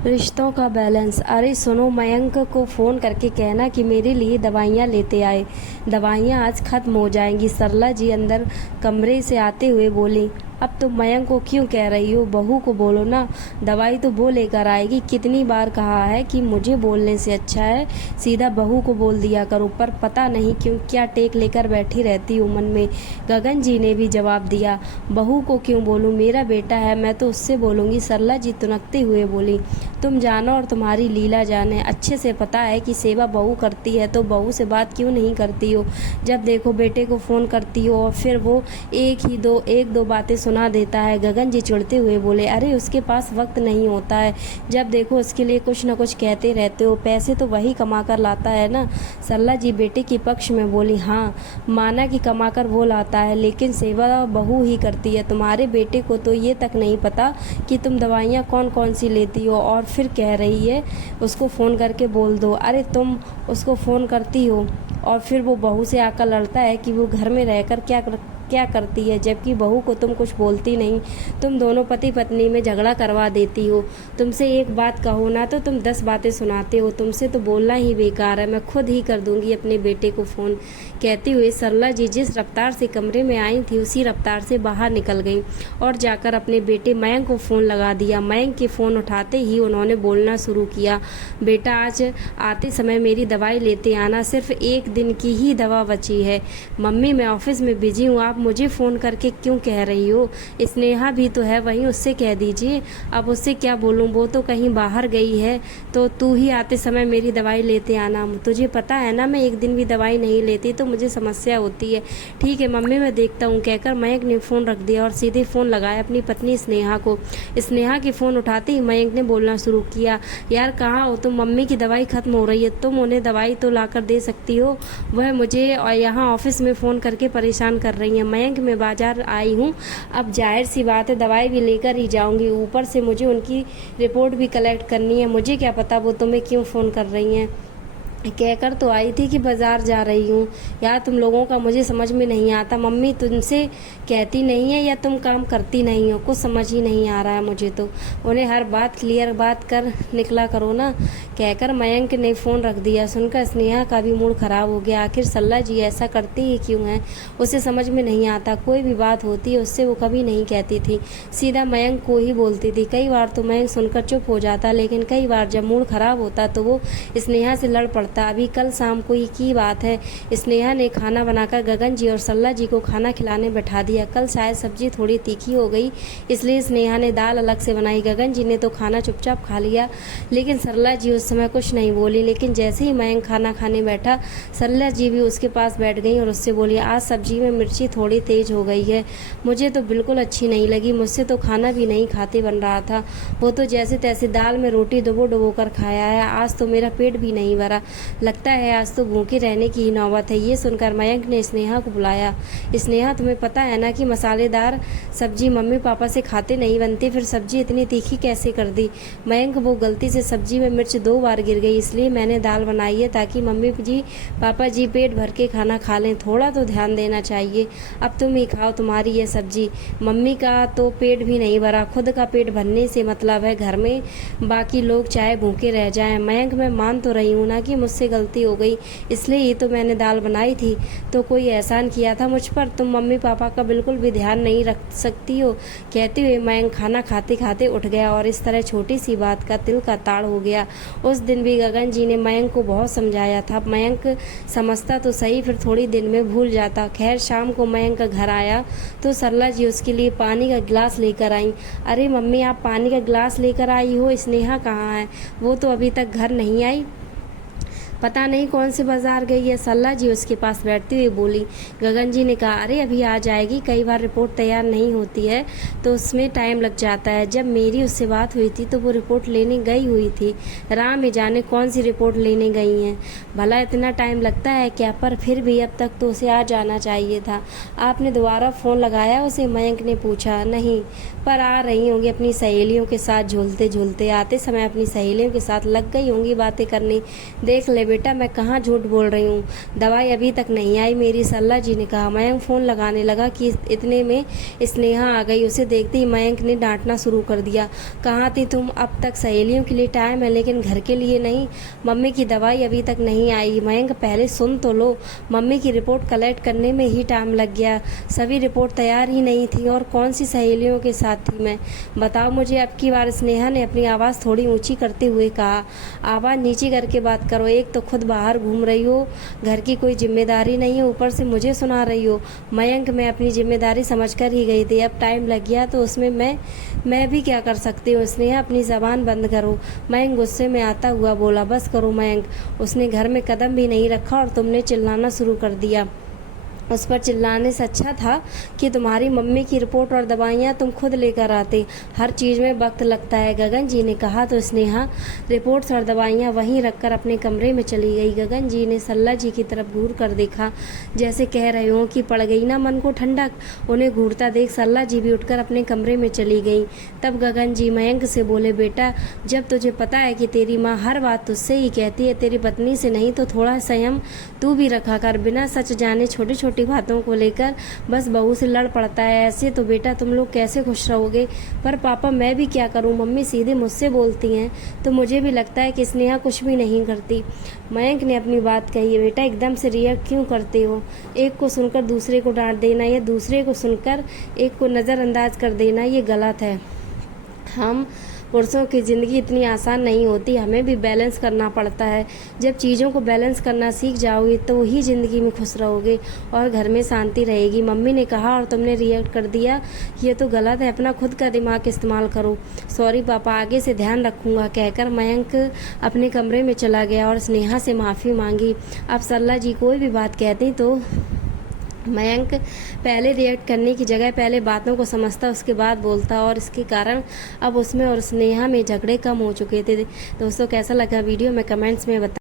रिश्तों का बैलेंस। अरे सुनो, मयंक को फ़ोन करके कहना कि मेरे लिए दवाइयाँ लेते आए। दवाइयाँ आज ख़त्म हो जाएंगी। सरला जी अंदर कमरे से आते हुए बोली। अब तुम मयंक को क्यों कह रही हो? बहू को बोलो ना, दवाई तो वो लेकर आएगी। कितनी बार कहा है कि मुझे बोलने से अच्छा है सीधा बहू को बोल दिया करो, पर पता नहीं क्यों क्या टेक लेकर बैठी रहती हो मन में। गगन जी ने भी जवाब दिया। बहू को क्यों बोलूं, मेरा बेटा है, मैं तो उससे बोलूंगी। सरला जी तुनकते हुए बोली। तुम जानो और तुम्हारी लीला जाने। अच्छे से पता है कि सेवा बहू करती है, तो बहू से बात क्यों नहीं करती हो? जब देखो बेटे को फ़ोन करती हो और फिर वो एक दो बातें सुना देता है। गगन जी चिढ़ते हुए बोले। अरे उसके पास वक्त नहीं होता है, जब देखो उसके लिए कुछ न कुछ कहते रहते हो। पैसे तो वही कमा कर लाता है ना। सरला जी बेटे के पक्ष में बोली। हाँ, माना कि कमा कर वो लाता है, लेकिन सेवा बहू ही करती है। तुम्हारे बेटे को तो ये तक नहीं पता कि तुम दवाइयाँ कौन कौन सी लेती हो, और फिर कह रही है उसको फ़ोन करके बोल दो। अरे तुम उसको फ़ोन करती हो और फिर वो बहू से आकर लड़ता है कि वो घर में रहकर क्या करती है, जबकि बहू को तुम कुछ बोलती नहीं। तुम दोनों पति पत्नी में झगड़ा करवा देती हो। तुमसे एक बात कहो ना तो तुम 10 बातें सुनाते हो। तुमसे तो बोलना ही बेकार है। मैं खुद ही कर दूंगी अपने बेटे को फ़ोन। कहती हुए सरला जी जिस रफ्तार से कमरे में आई थी उसी रफ्तार से बाहर निकल गई और जाकर अपने बेटे मयंक को फ़ोन लगा दिया। मयंक के फ़ोन उठाते ही उन्होंने बोलना शुरू किया। बेटा, आज आते समय मेरी दवाई लेते आना, सिर्फ 1 दिन की ही दवा बची है। मम्मी मैं ऑफिस में बिजी हूँ, आप मुझे फ़ोन करके क्यों कह रही हो? स्नेहा भी तो है वहीं, उससे कह दीजिए। अब उससे क्या बोलूँ, वो तो कहीं बाहर गई है। तो तू ही आते समय मेरी दवाई लेते आना। तुझे पता है ना मैं 1 दिन भी दवाई नहीं लेती तो मुझे समस्या होती है। ठीक है मम्मी, मैं देखता हूँ, कहकर मयंक ने फ़ोन रख दिया और सीधे फ़ोन लगाया अपनी पत्नी स्नेहा को। स्नेहा के फ़ोन उठाते ही मयंक ने बोलना शुरू किया। यार कहाँ हो तुम? मम्मी की दवाई ख़त्म हो रही है, तुम उन्हें दवाई तो ला कर दे सकती हो। वह मुझे और यहाँ ऑफिस में फ़ोन करके परेशान कर रही हैं। मयंक मैं बाजार आई हूँ, अब जाहिर सी बात है दवाई भी लेकर ही जाऊँगी, ऊपर से मुझे उनकी रिपोर्ट भी कलेक्ट करनी है। मुझे क्या पता वो तुम्हें क्यों फ़ोन कर रही हैं। कहकर तो आई थी कि बाजार जा रही हूँ। यार तुम लोगों का मुझे समझ में नहीं आता। मम्मी तुमसे कहती नहीं है या तुम काम करती नहीं हो, कुछ समझ ही नहीं आ रहा है मुझे तो। उन्हें हर बात क्लियर बात कर निकला करो ना, कहकर मयंक ने फ़ोन रख दिया। सुनकर स्नेहा का भी मूड ख़राब हो गया। आखिर सरला जी ऐसा करती ही क्यों हैं, उसे समझ में नहीं आता। कोई भी बात होती है उससे वो कभी नहीं कहती थी, सीधा मयंक को ही बोलती थी। कई बार तो मयंक सुनकर चुप हो जाता, लेकिन कई बार जब मूड ख़राब होता तो वो स्नेहा से लड़ पड़ता। अभी कल शाम को ही की बात है, स्नेहा ने खाना बनाकर गगन जी और सरला जी को खाना खिलाने बैठा दिया। कल शायद सब्जी थोड़ी तीखी हो गई, इसलिए स्नेहा ने दाल अलग से बनाई। गगन जी ने तो खाना चुपचाप खा लिया, लेकिन सरला जी उस समय कुछ नहीं बोली। लेकिन जैसे ही मयंक खाना खाने बैठा, सरला जी भी उसके पास बैठ गई और उससे बोली, आज सब्जी में मिर्ची थोड़ी तेज हो गई है, मुझे तो बिल्कुल अच्छी नहीं लगी। मुझसे तो खाना भी नहीं खाते बन रहा था, वो तो जैसे तैसे दाल में रोटी डुबो डुबो कर खाया है। आज तो मेरा पेट भी नहीं भरा, लगता है आज तो भूखे रहने की ही नौबत है। ये सुनकर मयंक ने स्नेहा को बुलाया। स्नेहा तुम्हें पता है ना कि मसालेदार सब्जी मम्मी पापा से खाते नहीं बनती, फिर सब्जी इतनी तीखी कैसे कर दी? मयंक वो गलती से सब्जी में मिर्च 2 बार गिर गई, इसलिए मैंने दाल बनाई है ताकि मम्मी जी पापा जी पेट भर के खाना खा लें। थोड़ा तो ध्यान देना चाहिए। अब तुम ही खाओ, तुम्हारी ये सब्जी। मम्मी का तो पेट भी नहीं भरा, खुद का पेट भरने से मतलब है घर में बाकी लोग चाहे भूखे रह जाएं। मयंक मैं मान तो रही हूँ ना कि मुझसे गलती हो गई, इसलिए ही तो मैंने दाल बनाई थी। तो कोई एहसान किया था मुझ पर? तुम मम्मी पापा का बिल्कुल भी ध्यान नहीं रख सकती हो? कहते हुए मयंक खाना खाते खाते उठ गया और इस तरह छोटी सी बात का तिल का ताड़ हो गया। उस दिन भी गगन जी ने मयंक को बहुत समझाया था। मयंक समझता तो सही, फिर थोड़ी दिन में भूल जाता। खैर शाम को मयंक घर आया तो सरला जी उसके लिए पानी का गिलास लेकर आई। अरे मम्मी आप पानी का गिलास लेकर आई हो, स्नेहा कहाँ है? वो तो अभी तक घर नहीं आई, पता नहीं कौन से बाजार गई है। सरला जी उसके पास बैठती हुई बोली। गगन जी ने कहा, अरे अभी आ जाएगी, कई बार रिपोर्ट तैयार नहीं होती है तो उसमें टाइम लग जाता है। जब मेरी उससे बात हुई थी तो वो रिपोर्ट लेने गई हुई थी, राम में जाने कौन सी रिपोर्ट लेने गई हैं। भला इतना टाइम लगता है क्या? पर फिर भी अब तक तो उसे आ जाना चाहिए था। आपने दोबारा फ़ोन लगाया उसे? मयंक ने पूछा। नहीं, पर आ रही होंगी अपनी सहेलियों के साथ झूलते झूलते, आते समय अपनी सहेलियों के साथ लग गई होंगी बातें करने। देख ले बेटा मैं कहाँ झूठ बोल रही हूँ, दवाई अभी तक नहीं आई मेरी, सरला जी ने कहा। मयंक फ़ोन लगाने लगा कि इतने में स्नेहा आ गई। उसे देखते ही मयंक ने डांटना शुरू कर दिया। कहाँ थी तुम? अब तक सहेलियों के लिए टाइम है लेकिन घर के लिए नहीं। मम्मी की दवाई अभी तक नहीं आई। मयंक पहले सुन तो लो, मम्मी की रिपोर्ट कलेक्ट करने में ही टाइम लग गया। सभी रिपोर्ट तैयार ही नहीं थी और कौन सी सहेलियों के साथ थी मैं, बताओ मुझे अब की बार, स्नेहा ने अपनी आवाज़ थोड़ी ऊंची करते हुए कहा। आवाज़ नीची करके बात करो, एक तो खुद बाहर घूम रही हो, घर की कोई जिम्मेदारी नहीं है, ऊपर से मुझे सुना रही हो। मयंक मैं अपनी जिम्मेदारी समझ कर ही गई थी, अब टाइम लग गया तो उसमें मैं भी क्या कर सकती हूँ। स्नेहा अपनी ज़बान बंद करो, मयंक गुस्से में आता हुआ बोला। बस करो मयंक, उसने घर में कदम भी नहीं रखा और तुमने चिल्लाना शुरू कर दिया। उस पर चिल्लाने से अच्छा था कि तुम्हारी मम्मी की रिपोर्ट और दवाइयाँ तुम खुद लेकर आते। हर चीज़ में वक्त लगता है, गगन जी ने कहा तो स्नेहा रिपोर्ट्स और दवाइयाँ वहीं रखकर अपने कमरे में चली गई। गगन जी ने सरला जी की तरफ घूर कर देखा, जैसे कह रहे हो कि पड़ गई ना मन को ठंडक। उन्हें घूरता देख सरला जी भी उठकर अपने कमरे में चली गई। तब गगन जी मयंक से बोले, बेटा जब तुझे पता है कि तेरी माँ हर बात तुझसे ही कहती है, तेरी पत्नी से नहीं, तो थोड़ा संयम तू भी रखा कर। बिना सच जाने छोटी छोटी बातों को लेकर बस बहू से लड़ पड़ता है। ऐसे तो बेटा तुम लोग कैसे खुश रहोगे। पर पापा मैं भी क्या करूं, मम्मी सीधे मुझसे बोलती हैं तो मुझे भी लगता है कि स्नेहा कुछ भी नहीं करती। मयंक ने अपनी बात कही। बेटा एकदम से रिएक्ट क्यों करते हो? एक को सुनकर दूसरे को डांट देना या दूसरे को सुनकर एक को नज़रअंदाज कर देना, ये गलत है। हम पुरुषों की ज़िंदगी इतनी आसान नहीं होती, हमें भी बैलेंस करना पड़ता है। जब चीज़ों को बैलेंस करना सीख जाओगे तो ही ज़िंदगी में खुश रहोगे और घर में शांति रहेगी। मम्मी ने कहा और तुमने रिएक्ट कर दिया, ये तो गलत है, अपना खुद का दिमाग इस्तेमाल करो। सॉरी पापा, आगे से ध्यान रखूँगा, कहकर मयंक अपने कमरे में चला गया और स्नेहा से माफ़ी मांगी। अब सरला जी कोई भी बात कहती तो मयंक पहले रिएक्ट करने की जगह पहले बातों को समझता, उसके बाद बोलता, और इसके कारण अब उसमें और स्नेहा में झगड़े कम हो चुके थे। दोस्तों कैसा लगा वीडियो में कमेंट्स में बता।